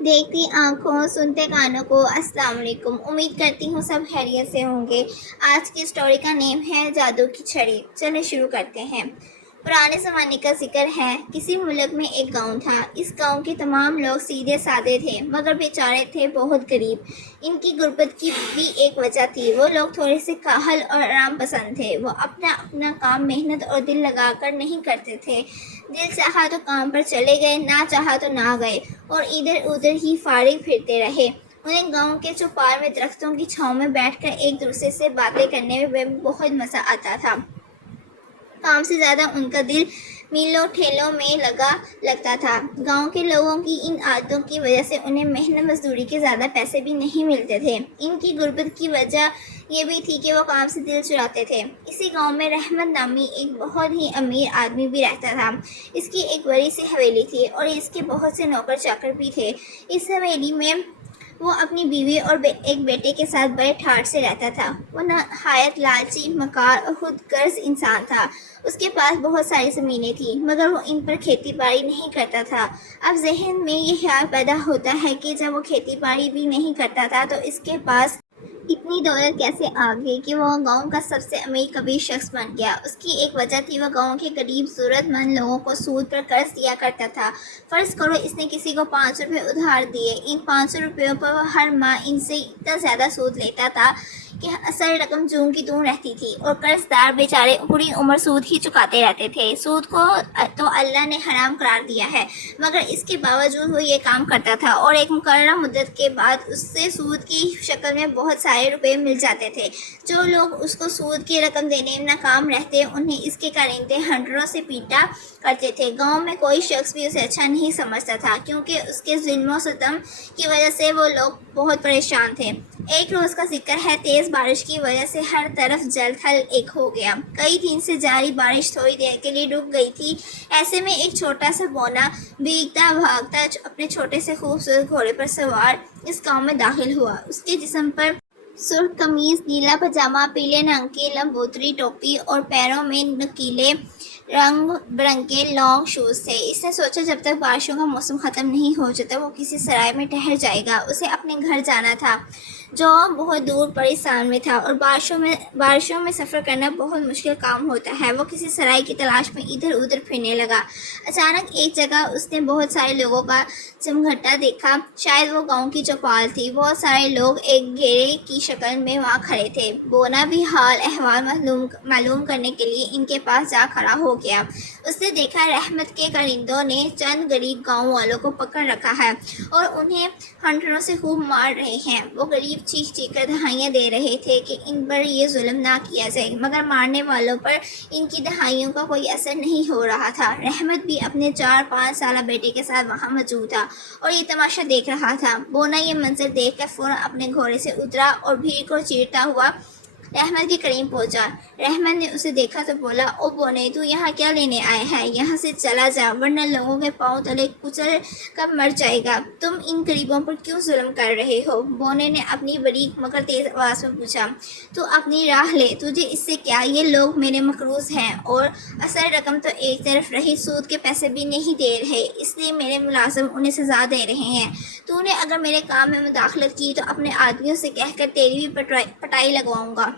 دیکھتی آنکھوں سنتے کانوں کو السلام علیکم۔ امید کرتی ہوں سب خیریت سے ہوں گے۔ آج کی اسٹوری کا نیم ہے جادو کی چھڑی۔ چلیں شروع کرتے ہیں۔ پرانے زمانے کا ذکر ہے۔ کسی ملک میں ایک گاؤں تھا۔ اس گاؤں کے تمام لوگ سیدھے سادے تھے مگر بیچارے تھے بہت غریب۔ ان کی غربت کی بھی ایک وجہ تھی۔ وہ لوگ تھوڑے سے کاہل اور آرام پسند تھے۔ وہ اپنا کام محنت اور دل لگا کر نہیں کرتے تھے۔ دل چاہا تو کام پر چلے گئے، نہ چاہا تو نہ گئے اور ادھر ادھر ہی فارغ پھرتے رہے۔ انہیں گاؤں کے چوپار میں درختوں کی چھاؤں میں بیٹھ کر ایک دوسرے سے باتیں کرنے میں بہت مزہ آتا تھا۔ کام سے زیادہ ان کا دل میلوں ٹھیلوں میں لگتا تھا۔ گاؤں کے لوگوں کی ان عادتوں کی وجہ سے انہیں محنت مزدوری کے زیادہ پیسے بھی نہیں ملتے تھے۔ ان کی غربت کی وجہ یہ بھی تھی کہ وہ کام سے دل چراتے تھے۔ اسی گاؤں میں رحمت نامی ایک بہت ہی امیر آدمی بھی رہتا تھا۔ اس کی ایک بڑی سی حویلی تھی اور اس کے بہت سے نوکر چاکر بھی تھے۔ اس حویلی میں وہ اپنی بیوی اور ایک بیٹے کے ساتھ بڑے ٹھاٹھ سے رہتا تھا۔ وہ نہایت لالچی، مکار اور خود غرض انسان تھا۔ اس کے پاس بہت ساری زمینیں تھیں مگر وہ ان پر کھیتی باڑی نہیں کرتا تھا۔ اب ذہن میں یہ خیال پیدا ہوتا ہے کہ جب وہ کھیتی باڑی بھی نہیں کرتا تھا تو اس کے پاس اتنی دولت کیسے آ گئی کہ وہ گاؤں کا سب سے امیر کبیر شخص بن گیا۔ اس کی ایک وجہ تھی وہ گاؤں کے غریب ضرورت مند لوگوں کو سود پر قرض دیا کرتا تھا۔ فرض کرو اس نے کسی کو 500 روپے ادھار دیے۔ ان 500 روپیوں پر وہ ہر ماہ ان سے اتنا زیادہ سود لیتا تھا کہ اصل رقم جوں کی توں رہتی تھی اور قرض دار بیچارے پوری عمر سود ہی چکاتے رہتے تھے۔ سود کو تو اللہ نے حرام قرار دیا ہے مگر اس کے باوجود وہ یہ کام کرتا تھا اور ایک مقررہ مدت کے بعد اس سے سود کی شکل میں بہت سارے روپے مل جاتے تھے۔ جو لوگ اس کو سود کی رقم دینے میں ناکام رہتے انہیں اس کے کارندے ہنڈروں سے پیٹا کرتے تھے۔ گاؤں میں کوئی شخص بھی اسے اچھا نہیں سمجھتا تھا کیونکہ اس کے ظلم و ستم کی وجہ سے وہ لوگ بہت پریشان تھے۔ ایک روز کا ذکر ہے، تیز بارش کی وجہ سے ہر طرف جل تھل ایک ہو گیا۔ کئی دن سے جاری بارش تھوڑی دیر کے لیے رک گئی تھی۔ ایسے میں ایک چھوٹا سا بونا بھیگتا بھاگتا اپنے چھوٹے سے خوبصورت گھوڑے پر سوار اس گاؤں میں داخل ہوا۔ اس کے جسم پر سرخ قمیض، نیلا پاجامہ، پیلے رنگ کی لمبوتری ٹوپی اور پیروں میں نکیلے رنگ برنگے لانگ شوز تھے۔ اس نے سوچا جب تک بارشوں کا موسم ختم نہیں ہو جاتا وہ کسی سرائے میں ٹھہر جائے گا۔ اسے اپنے گھر جانا تھا جو بہت دور پاکستان میں تھا اور بارشوں میں سفر کرنا بہت مشکل کام ہوتا ہے۔ وہ کسی سرائے کی تلاش میں ادھر ادھر پھرنے لگا۔ اچانک ایک جگہ اس نے بہت سارے لوگوں کا جمگھٹا دیکھا۔ شاید وہ گاؤں کی چوپال تھی۔ بہت سارے لوگ ایک گھیرے کی شکل میں وہاں کھڑے تھے۔ بونا بھی حال احوال معلوم کرنے کے لیے ان کے پاس جا کھڑا ہو گیا۔ اس نے دیکھا رحمت کے کارندوں نے چند غریب گاؤں والوں کو پکڑ رکھا ہے اور انہیں ہنٹروں سے خوب مار رہے ہیں۔ وہ غریب چیخ چیخ کر دہائیاں دے رہے تھے کہ ان پر یہ ظلم نہ کیا جائے مگر مارنے والوں پر ان کی دہائیوں کا کوئی اثر نہیں ہو رہا تھا۔ رحمت بھی اپنے 4-5 سالہ بیٹے کے ساتھ وہاں موجود تھا اور یہ تماشا دیکھ رہا تھا۔ بونا یہ منظر دیکھ کر فوراً اپنے گھوڑے سے اترا اور بھیڑ کو چیرتا ہوا رحمت کے قریب پہنچا۔ رحمت نے اسے دیکھا تو بولا، او بونے، تو یہاں کیا لینے آئے ہے؟ یہاں سے چلا جا ورنہ لوگوں کے پاؤں تلے کچل کر مر جائے گا۔ تم ان غریبوں پر کیوں ظلم کر رہے ہو؟ بونے نے اپنی باریک مگر تیز آواز میں پوچھا۔ تو اپنی راہ لے، تجھے اس سے کیا؟ یہ لوگ میرے مقروض ہیں اور اصل رقم تو ایک طرف رہی، سود کے پیسے بھی نہیں دے رہے، اس لیے میرے ملازم انہیں سزا دے رہے ہیں۔ تو نے اگر میرے کام میں مداخلت کی تو اپنے آدمیوں سے کہہ کر تیری بھی پٹائی لگواؤں گا۔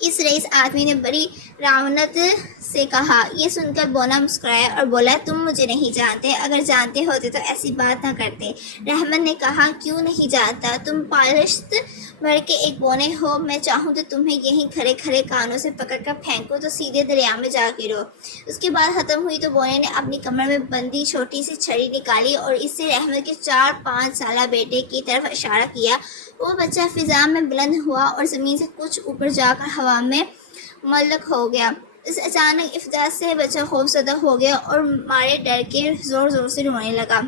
اس رئیس آدمی نے بڑی رعونت سے کہا۔ یہ سن کر بونا مسکرایا اور بولا، تم مجھے نہیں جانتے، اگر جانتے ہوتے تو ایسی بات نہ کرتے۔ رحمت نے کہا، کیوں نہیں جانتا؟ تم پالشت بھر کے ایک بونے ہو، میں چاہوں تو تمہیں یہیں کھڑے کھڑے کانوں سے پکڑ کر پھینکوں تو سیدھے دریا میں جا گرو۔ اس کی بات ختم ہوئی تو بونے نے اپنی کمر میں بندھی چھوٹی سی چھڑی نکالی اور اس سے رحمت کے 4-5 سالہ بیٹے کی طرف اشارہ کیا۔ وہ بچہ فضا میں بلند ہوا اور زمین سے کچھ اوپر جا کر ہوا میں معلق ہو گیا۔ اس اچانک افداج سے بچہ خوفزدہ ہو گیا اور مارے ڈر کے زور زور سے رونے لگا۔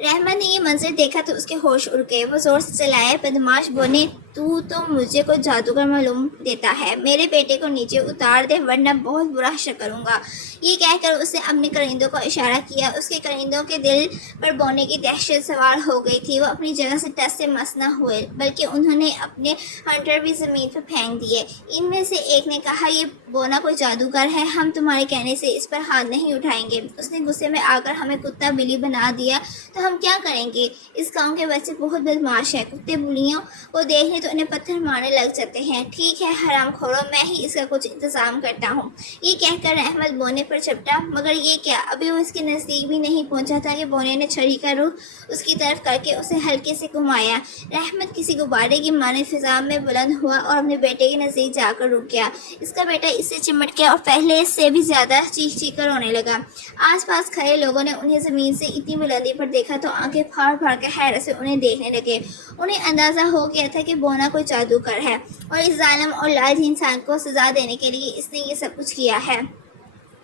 رحمت نے یہ منظر دیکھا تو اس کے ہوش اڑ گئے۔ وہ زور سے چلائے، بدمعاش بونے، تو مجھے کوئی جادوگر معلوم دیتا ہے، میرے بیٹے کو نیچے اتار دے ورنہ بہت برا حشر کروں گا۔ یہ کہہ کر اس نے اپنے کرندوں کو اشارہ کیا۔ اس کے کرندوں کے دل پر بونے کی دہشت سوار ہو گئی تھی۔ وہ اپنی جگہ سے ٹس سے مس نہ ہوئے بلکہ انہوں نے اپنے ہنٹر بھی زمین پر پھینک دیے۔ ان میں سے ایک نے کہا، یہ بونا کوئی جادوگر ہے، ہم تمہارے کہنے سے اس پر ہاتھ نہیں اٹھائیں گے۔ اس نے غصے میں آ کر ہمیں کتا بلی بنا دیا تو ہم کیا کریں گے؟ اس گاؤں کے بچے بہت بدمعاش ہیں، کتے بلیوں کو دیکھنے تو انہیں پتھر مارنے لگ جاتے ہیں۔ ٹھیک ہے حرام خورو، میں ہی اس کا کچھ انتظام کرتا ہوں۔ یہ کہہ کر رحمت بونے پر چپٹا، مگر یہ کیا؟ ابھی وہ اس کے نزدیک بھی نہیں پہنچا تھا کہ بونے نے چھری کا رخ اس کی طرف کر کے اسے ہلکے سے گھمایا۔ رحمت کسی غبارے کی مانند فضا میں بلند ہوا اور اپنے بیٹے کے نزدیک جا کر رک گیا۔ اس کا بیٹا اس سے چمٹ گیا اور پہلے سے بھی زیادہ چیخ چیخ کر رونے لگا۔ آس پاس کھڑے لوگوں نے انہیں زمین سے اتنی بلندی پر دیکھا تو آنکھیں پھاڑ پھاڑ کے حیرت سے انہیں دیکھنے لگے۔ انہیں اندازہ ہو گیا تھا کہ بونا کوئی جادوگر ہے اور اس ظالم اور لالچی انسان کو سزا دینے کے لیے اس نے یہ سب کچھ کیا ہے۔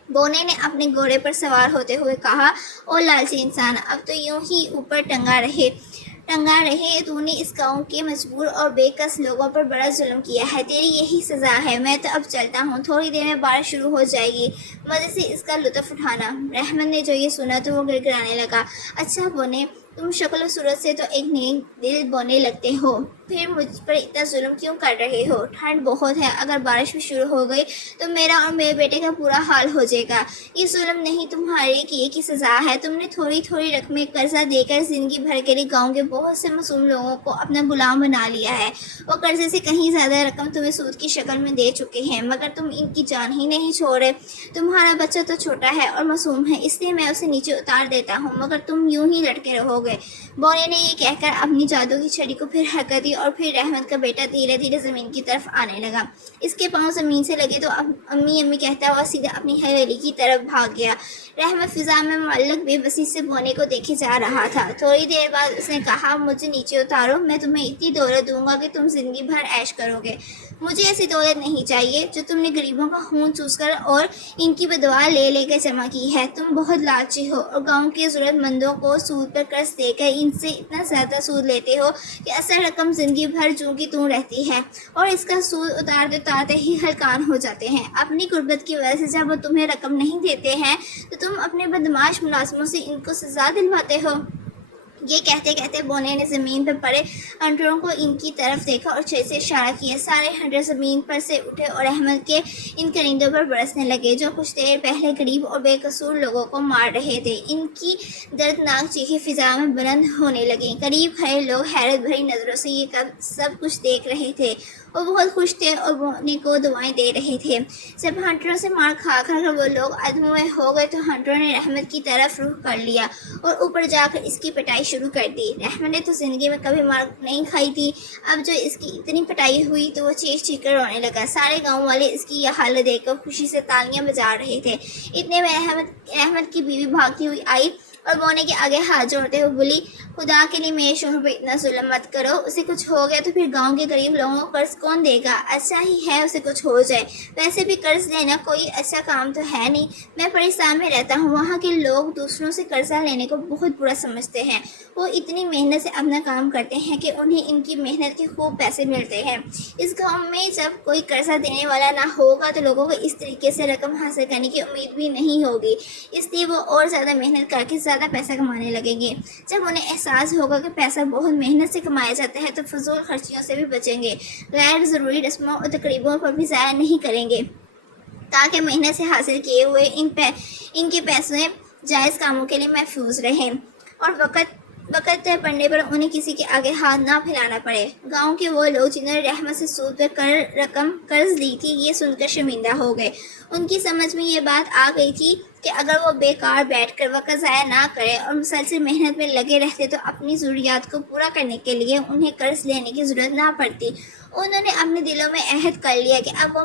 بونے نے اپنے گھوڑے پر سوار ہوتے ہوئے کہا، او لالچی انسان، اب تو یوں ہی اوپر ٹنگا رہے، تو نے اس گاؤں کے مجبور اور بے کس لوگوں پر بڑا ظلم کیا ہے، تیری یہی سزا ہے۔ میں تو اب چلتا ہوں، تھوڑی دیر میں بارش شروع ہو جائے گی، مزے سے اس کا لطف اٹھانا۔ رحمت نے جو یہ سنا تو وہ گڑگڑانے لگا، اچھا بونے، تم شکل و صورت سے تو ایک نیک دل بونے لگتے ہو، پھر مجھ پر اتنا ظلم کیوں کر رہے ہو؟ ٹھنڈ بہت ہے، اگر بارش بھی شروع ہو گئی تو میرا اور میرے بیٹے کا برا حال ہو جائے گا۔ یہ ظلم نہیں، تمہارے کیے کی سزا ہے۔ تم نے تھوڑی تھوڑی رقمیں قرضہ دے کر زندگی بھر کے لیے گاؤں کے بہت سے معصوم لوگوں کو اپنا غلام بنا لیا ہے۔ وہ قرضے سے کہیں زیادہ رقم تمہیں سود کی شکل میں دے چکے ہیں، مگر تم ان کی جان ہی نہیں چھوڑ رہے۔ تمہارا بچہ تو چھوٹا ہے اور معصوم ہے، اس لیے میں اسے نیچے اتار دیتا ہوں، مگر تم یوں ہی لٹکے رہو گے۔ بونے نے یہ کہہ کر اپنی جادو کی چھڑی کو پھر حرکت دی اور پھر رحمت کا بیٹا دھیرے دھیرے زمین کی طرف آنے لگا۔ اس کے پاؤں زمین سے لگے تو امی امی کہتا ہوا سیدھا اپنی حویلی کی طرف بھاگ گیا۔ رحمت فضا میں معلق بے بسی سے بونے کو دیکھے جا رہا تھا۔ تھوڑی دیر بعد اس نے کہا، مجھے نیچے اتارو، میں تمہیں اتنی دولت دوں گا کہ تم زندگی بھر عیش کرو گے۔ مجھے ایسی دولت نہیں چاہیے جو تم نے غریبوں کا خون چوس کر اور ان کی بددعا لے لے کر جمع کی ہے۔ تم بہت لالچی ہو اور گاؤں کے ضرورت مندوں کو سود پر قرض دے کر ان سے اتنا زیادہ سود لیتے ہو کہ اصل رقم زندگی بھر چوں کی توں رہتی ہے اور اس کا سود اتارتے ہی ہلکان ہو جاتے ہیں۔ اپنی غربت کی وجہ سے جب وہ تمہیں رقم نہیں دیتے ہیں تو تم اپنے بدمعاش ملازموں سے ان کو سزا دلواتے ہو۔ یہ کہتے کہتے بونے نے زمین پر پڑے ہنٹروں کو ان کی طرف دیکھا اور چھری سے اشارہ کیا۔ سارے ہنٹر زمین پر سے اٹھے اور احمد کے ان کرندوں پر برسنے لگے جو کچھ دیر پہلے غریب اور بے قصور لوگوں کو مار رہے تھے۔ ان کی دردناک چیخیں فضا میں بلند ہونے لگیں۔ قریب کھڑے لوگ حیرت بھری نظروں سے یہ سب کچھ دیکھ رہے تھے۔ وہ بہت خوش تھے اور بونے کو دعائیں دے رہے تھے۔ جب ہنٹروں سے مار کھا کر وہ لوگ ادھموئے ہو گئے تو ہنٹروں نے رحمت کی طرف رخ کر لیا اور اوپر جا کر اس کی پٹائی شروع کر دی۔ رحمت نے تو زندگی میں کبھی مار نہیں کھائی تھی، اب جو اس کی اتنی پٹائی ہوئی تو وہ چیخ چیخ کر رونے لگا۔ سارے گاؤں والے اس کی یہ حالت دیکھ کر خوشی سے تالیاں بجا رہے تھے۔ اتنے میں احمد کی بیوی بھاگتی ہوئی آئی اور بونے کے آگے ہاتھ جوڑتے ہوئے بولی، خدا کے لیے میرے شوہر پہ اتنا ظلم مت کرو، اسے کچھ ہو گیا تو پھر گاؤں کے غریب لوگوں کو قرض کون دے گا؟ اچھا ہی ہے اسے کچھ ہو جائے، ویسے بھی قرض لینا کوئی اچھا کام تو ہے نہیں۔ میں پاکستان میں رہتا ہوں، وہاں کے لوگ دوسروں سے قرضہ لینے کو بہت برا سمجھتے ہیں۔ وہ اتنی محنت سے اپنا کام کرتے ہیں کہ انہیں ان کی محنت کے خوب پیسے ملتے ہیں۔ اس گاؤں میں جب کوئی قرضہ دینے والا نہ ہوگا تو لوگوں کو اس طریقے سے رقم حاصل کرنے کی امید بھی نہیں ہوگی، اس لیے وہ اور زیادہ محنت کر کے زیادہ پیسہ کمانے لگیں گے۔ جب انہیں احساس ہوگا کہ پیسہ بہت محنت سے کمایا جاتا ہے تو فضول خرچیوں سے بھی بچیں گے، غیر ضروری رسموں اور تقریبوں پر بھی ضائع نہیں کریں گے، تاکہ محنت سے حاصل کیے ہوئے ان کے پیسے جائز کاموں کے لیے محفوظ رہیں اور وقت طے پڑنے پر انہیں کسی کے آگے ہاتھ نہ پھیلانا پڑے۔ گاؤں کے وہ لوگ جنہوں نے رحمت سے سود پر رقم قرض لی تھی یہ سن کر شرمندہ ہو گئے۔ ان کی سمجھ میں یہ بات آ گئی تھی کہ اگر وہ بیکار بیٹھ کر وقت ضائع نہ کرے اور مسلسل محنت میں لگے رہتے تو اپنی ضروریات کو پورا کرنے کے لیے انہیں قرض لینے کی ضرورت نہ پڑتی۔ انہوں نے اپنے دلوں میں عہد کر لیا کہ اب وہ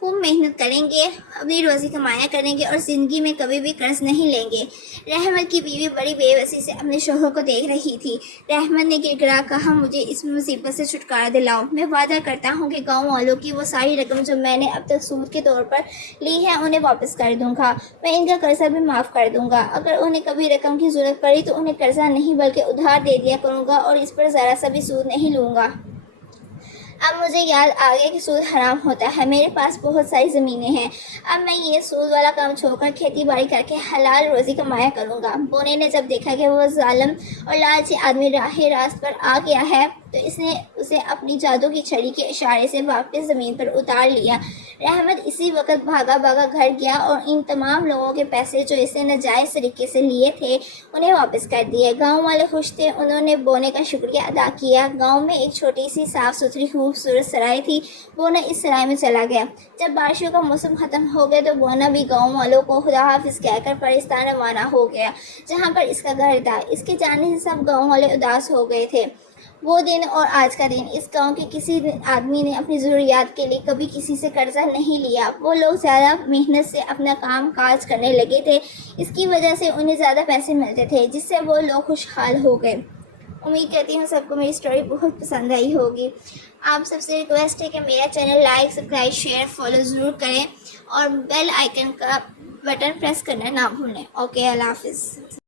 خوب محنت کریں گے، اپنی روزی کمایا کریں گے اور زندگی میں کبھی بھی قرض نہیں لیں گے۔ رحمت کی بیوی بڑی بے بسی سے اپنے شوہر کو دیکھ رہی تھی۔ رحمت نے گڑگڑا کہا، مجھے اس مصیبت سے چھٹکارا دلاؤ، میں وعدہ کرتا ہوں کہ گاؤں والوں کی وہ ساری رقم جو میں نے اب تک سود کے طور پر لی ہے انہیں واپس کر دوں گا، میں ان کا قرضہ بھی معاف کر دوں گا۔ اگر انہیں کبھی رقم کی ضرورت پڑی تو انہیں قرضہ نہیں بلکہ ادھار دے دیا کروں گا اور اس پر ذرا سا بھی سود نہیں لوں گا۔ اب مجھے یاد آ گیا کہ سود حرام ہوتا ہے. میرے پاس بہت ساری زمینیں ہیں. اب میں یہ سود والا کام چھوڑ کر کھیتی باڑی کر کے حلال روزی کمایا کروں گا. بونے نے جب دیکھا کہ وہ ظالم اور لالچی آدمی راہ راست پر آ گیا ہے تو اس نے اسے اپنی جادو کی چھڑی کے اشارے سے واپس زمین پر اتار لیا. رحمت اسی وقت بھاگا بھاگا گھر گیا اور ان تمام لوگوں کے پیسے جو اسے ناجائز طریقے سے لیے تھے انہیں واپس کر دیے. گاؤں والے خوش تھے. انہوں نے بونے کا شکریہ ادا کیا. گاؤں میں ایک چھوٹی سی صاف ستھری خوبصورت سرائے تھی. بونا اس سرائے میں چلا گیا. جب بارشوں کا موسم ختم ہو گیا تو بونا بھی گاؤں والوں کو خدا حافظ کہہ کر پاکستان روانہ ہو گیا جہاں پر اس کا گھر تھا. اس کے جانے سے سب گاؤں والے اداس ہو گئے تھے. وہ دن اور آج کا دن اس گاؤں کے کسی آدمی نے اپنی ضروریات کے لیے کبھی کسی سے قرضہ نہیں لیا. وہ لوگ زیادہ محنت سے اپنا کام کاج کرنے لگے تھے. اس کی وجہ سے انہیں زیادہ پیسے ملتے تھے جس سے وہ لوگ خوشحال ہو گئے. امید کرتی ہوں سب کو میری اسٹوری بہت پسند آئی ہوگی. آپ سب سے ریکویسٹ ہے کہ میرا channel like subscribe share follow ضرور کریں اور بیل آئیکن کا بٹن پریس کرنا نہ بھولیں. اوکے, اللہ حافظ.